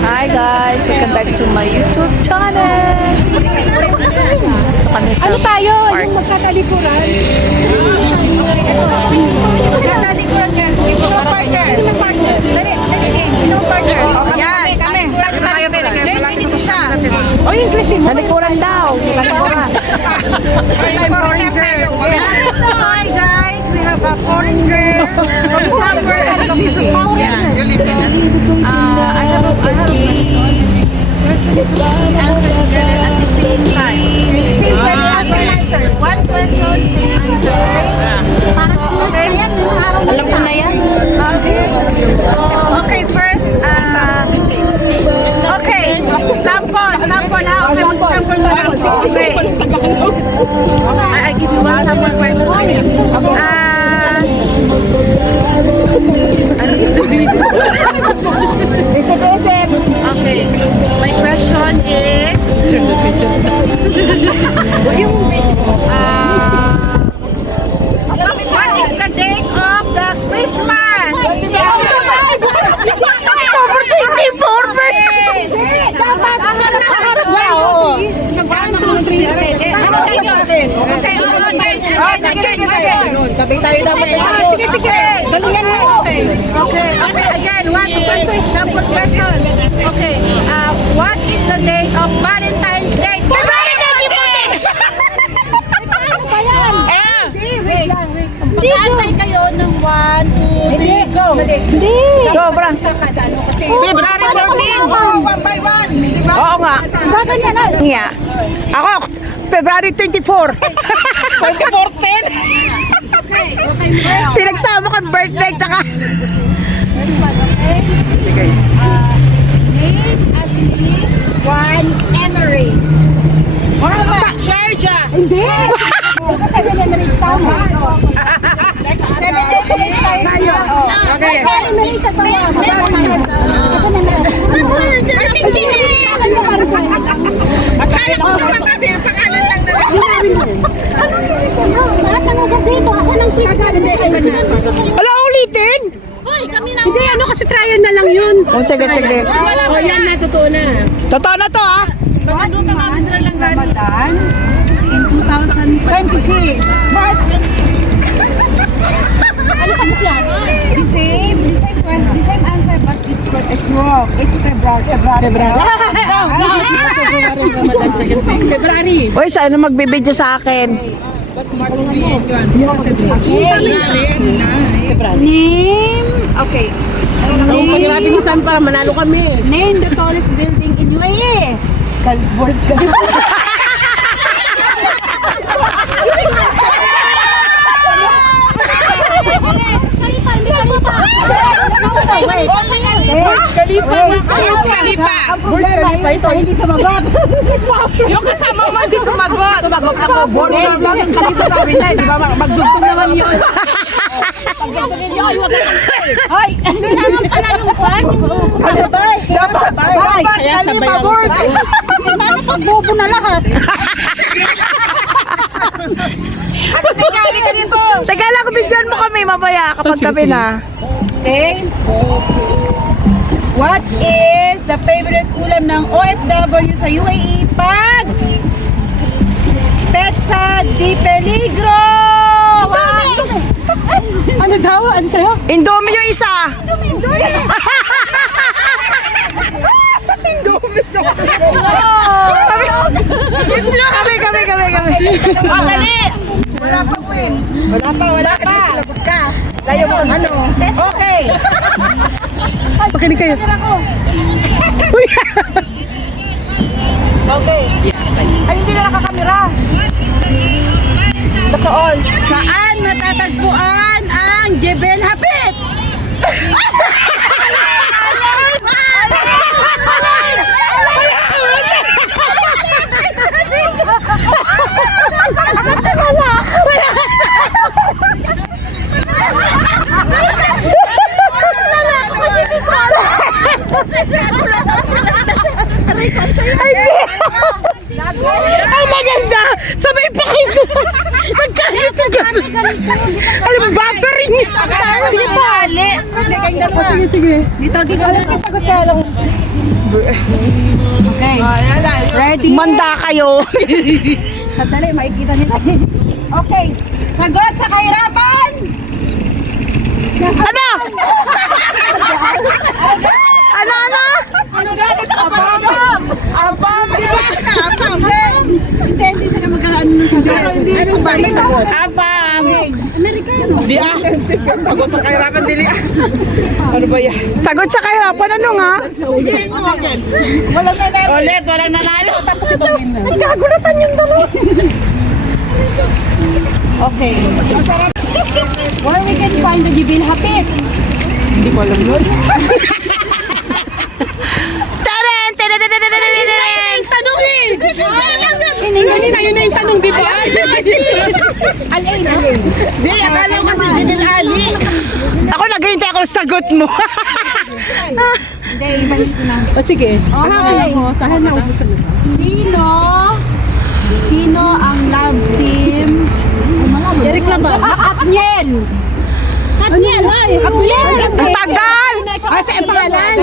Hi guys, welcome back to my YouTube channel. Ano tayo? Yung magkatalikuran? Magkatalikuran ka. Sino ang partner? Dali, sino ang partner? Yan, kami. Lady dito siya. O yung Chrissy mo? Talikuran daw. Talikuran. Foreign girl. Sorry guys, we have a foreign girl from somewhere. Yeah, you listen. I have a answer at the same time. Same question. One question, same answer. Okay. Alam ko na yan. Okay, first, okay, sample ha? Okay, mag-sample na lang. Okay. I give you one sample question. Okay, my question is, what is the date of the Christmas? October 24, birthday! Sabay tayo dapat. Sige. Galingan mo. Okay, again, one sample question. Okay, what is the date of Valentine's Day? February 24! Pag-aantay kayo ng 1, 2, 3, go! Hindi. Sobra. February 14! Oh, 1 by 1! Diba? Oo nga. Nga. Ako, February 24. 2014. Pinagsama ko birthday tsaka. Name at least one Emirates. Sharjah! Hindi! Kasi Emirates tama. 7 Emirates tayo. Okay. Emirates at tama. Akala ko naman kasi ang pangalan lang na. Wala ulitin. Hindi, ano kasi trial na lang yun. Oh, sige. O yan na, totoo na. Totoo na to ha. Ramadan in 2026. Ano sagot yan? The same answer but it's wrong. It's February. February. Uy, sana magbibideo sa akin. Name, okay. Ang pagirabi mo saan para manalo kami. Name the tallest building in UAE. Burj Khalifa. Burj Khalifa ito, hindi sumagot. Yung kasama mo hindi sumagot. Sumagot ako. Burj Khalifa sabi na, di ba? Magdugtong naman yun. Hoy! Kailangan pala yung kwan. Sabay! Dapat! Kaya sabay ang Burj! Paano pagbubo na lahat? Ako tingali ka dito! Teka lang, bigyan mo kami mamaya kapag kami na. Okay? What is the favorite ulam ng OFW sa UAE pag Petsa di Peligro? Ano daw? Ano sa'yo? Indomie yung isa. Kami. Dali! Wala pa po eh. Wala pa. Lagot ka. Layo mo ano. Okay. Pakinig kayo. Okay. Ay, hindi na nakakamera. Naka-on. Saan matatagpuan ang Jebel Habit? Ang maganda! Sabay pakinggan! Nagkalit ka gano'n! Alam, buffering! Sige pa! Sige, dito. Sagot ka lang. Okay. Ready? Manda kayo. Sandali, makikita nila. Okay. Sagot sa kahirapan! Ano? Ano? Ano ganit? Abang! Abang! Hindi sila magkakaano ng sagot. Hindi yung balik sagot. Abang. Amerikano. Di sagot sa kahirapan, dili Ano ba yan? Sagot sa kahirapan, ano nga? Walang nanalo. Ulit, walang nanalo. Nagkagulatan yung dalawa. Okay. Where we can find the Jibil Hapit? Hindi ko alam yun. Taren! Tanungin! Yun na yung tanong, di ba? Alay na. Di, akala ko kasi Jibil Ali. Ako naghihintay ako ng sagot mo. Hindi, ibalik ko na. Sige. Okay. Saan na ubusan mo? Sino ang love team? Eric Laban. Katniel! Katniel! Katniel! Ang tagal! Kasi ang pangalan.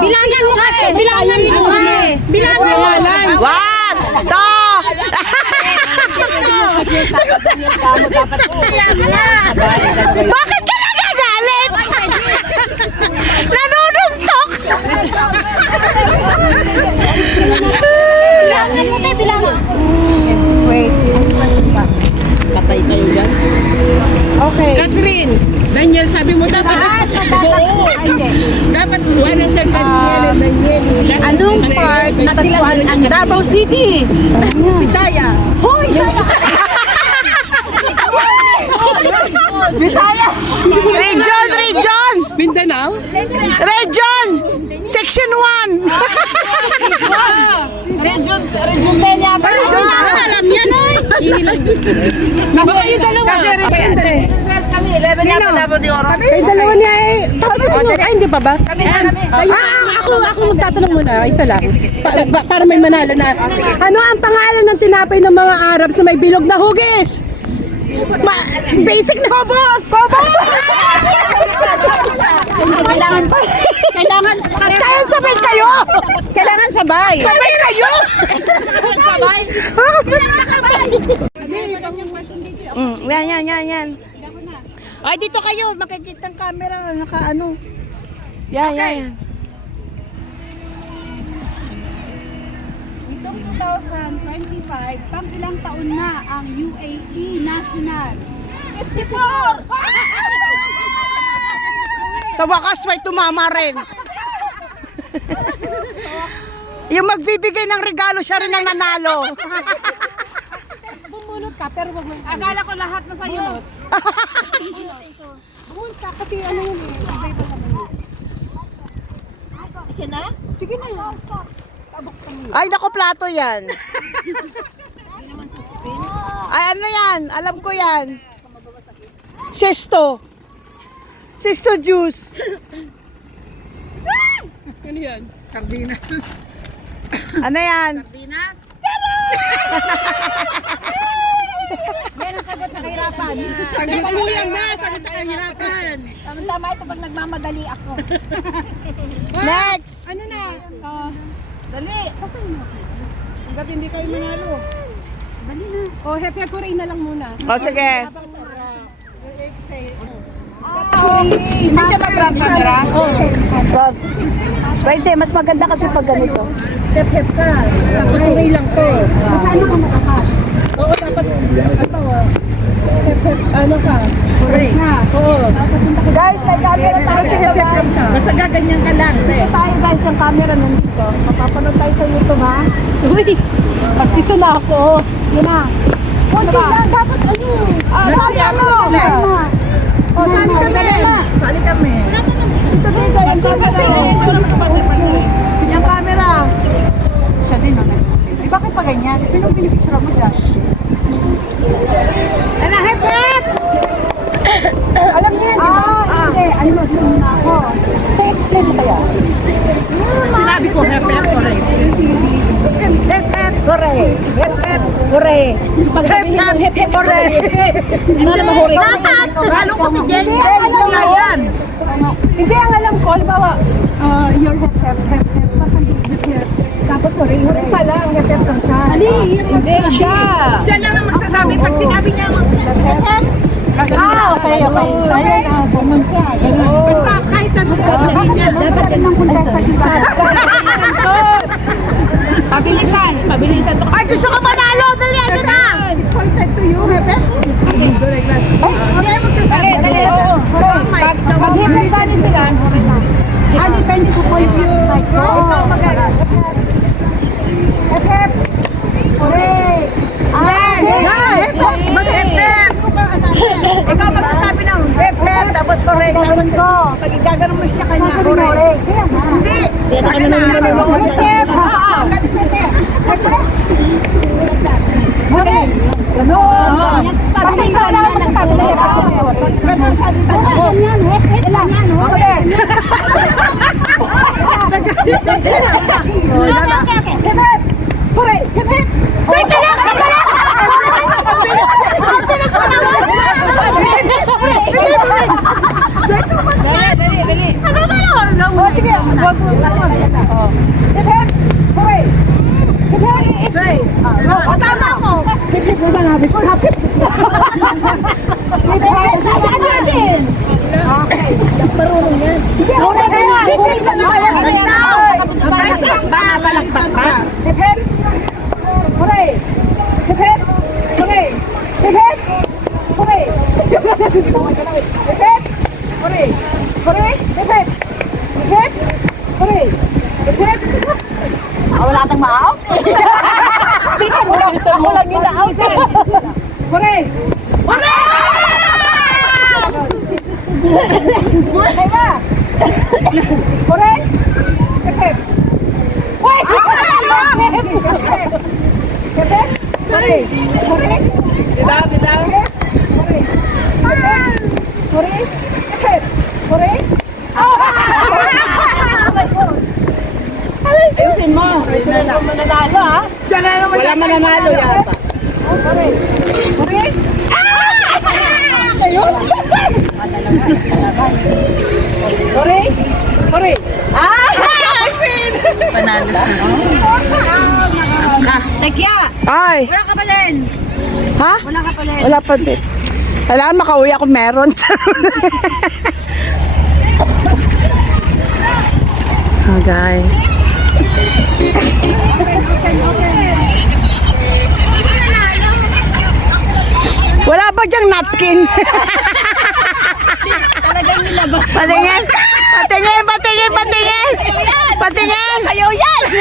Bilangan mo kasi! Bilangan mo! Bilangan mo! One, two. Bakit ka nagagalit? Nanununtok! Bilangan mo tayo, bilangan! Wait. Patay tayo dyan. Okay. Catherine. Daniel, sabi mo dapat. Oo. Dapat wala Sir Daniel and Daniel. Anong part natagpuan ang Davao City? Bisaya. Hoy! Bisaya! Region! Mindanao? Region! Section 1! Region 10 yata. Region 10. Alam yan, oy! Baka yung dalawa. Kasi kami, 11 yata Davao de Oro. Ay, dalawa niya eh. Tapos ay, hindi pa ba? Kami. Ako magtatanong muna, isa lang. Para may manalo na. Ano ang pangalan ng tinapay ng mga Arab sa may bilog na hugis? Basic na Kobos! Kailangan Kaya sabay kayo! Kailangan sabay. Sabay kayo! Sabay. Yan. Ay, dito kayo. Makikita ang camera. Naka-ano. Yan. Itong 2025, pang ilang taon na ang UAE National? 54! Sa wakas, may tumama rin. Yung magbibigay ng regalo, siya rin ang nanalo. Bumunot ka, pero wag mo. Akala ko lahat na sa'yo. Bumunot ka kasi ano yun eh. Survival naman yun. Siya na? Sige na. Ay, naku, plato yan. Ay, ano yan? Alam ko yan. Sesto juice. Ano yan? Sardinas. Ano yan? Sardinas? Yan ang sagot sa kahirapan. Nagpaluyang na, sagot sa kahirapan. Tama ito pag nagmamadali ako. Next! Ano na? Dali. Pasan mo? Hanggat hindi kayo manalo. Dali na. O, hep-hep rin na lang muna. O, sige. Hindi siya mag-grab camera? Wag. Pwede, mas maganda kasi pag ganito. Hep-hep ka. Tapos uri lang to. Saan ako matakas? Oo, dapat, hep-hep, ano ka? Uri. Oo. Guys, may camera tayo sa Hep-hep lang siya. Basta gaganyan ka lang. Dito tayo guys, yung camera nandito. Mapapanood tayo sa YouTube, ha? Uy, partiso na ako. Yun na. Kunti na, dapat ano? Sali mo! O, sali kami! Sali kami. Ito dito, yung camera. Yung camera. Siya din naman. Bakit pa ganyan? Sinong pinipicture mo dyan? Ano, hep-hep! Alam niyo, di ba? Hindi. Ano mo, sino na ako? So, explain mo kaya. Sinabi ko, hep-hep ko rin. Hep-hep, hooray! Hep-hep, hooray! Hep-hep, hep-hep, hooray! Ano na mahuri? Tatas! Halo ko si Jen. Hindi, ang alam ko, halimbawa, your hep-hep, hep-hep, Hindi siya. Siya lang ang magsasabi pag sinabi niya. Okay. Ayun na, ganun siya. Basta kahit ano sasabihin niya. Dapat yun ang contesta kita. Pabilisan to. Ay, gusto ko manalo! Dali, ano na! Consent to you, Hepe? Okay, magsasabi. Dali. Mag-hip-hip sila. Depende po po yung Ikaw mag-ano. Hip-hip. Hooray! Mag-hep-hep! Ikaw magsasabi ng hep-hep, tapos correct. Gagawin ko. Pag igagano mo siya kanya, Sabi mo, correct. hooray. Kaya na. Hindi! Dito ka na naman Hip-hip. Hooray! Ganon. Kasi ikaw lang ang magsasabi na wala tang maaw. Ako lang yun na out. Hooray! Hooray! Hooray na! Hooray! Hip-hip! Hoy! Hip-hip! Hooray! Hooray! Bitaw. Hooray! Hip-hip! Hooray! Ayusin mo. Mananalo ha? Diyan na naman Wala mananalo yata. Hooray! Hooray! Hooray! Hooray! Panalo siya. Tagya! Ay! Wala ka pa din! Ha? Wala ka pa din! Wala pa din. Kailangan makauwi ako meron. Oh, guys. Wala ba diyang napkin? Talagang nilabas. Patingin! Patingin! Patingin! Patingin! Patingin! Ayaw yan!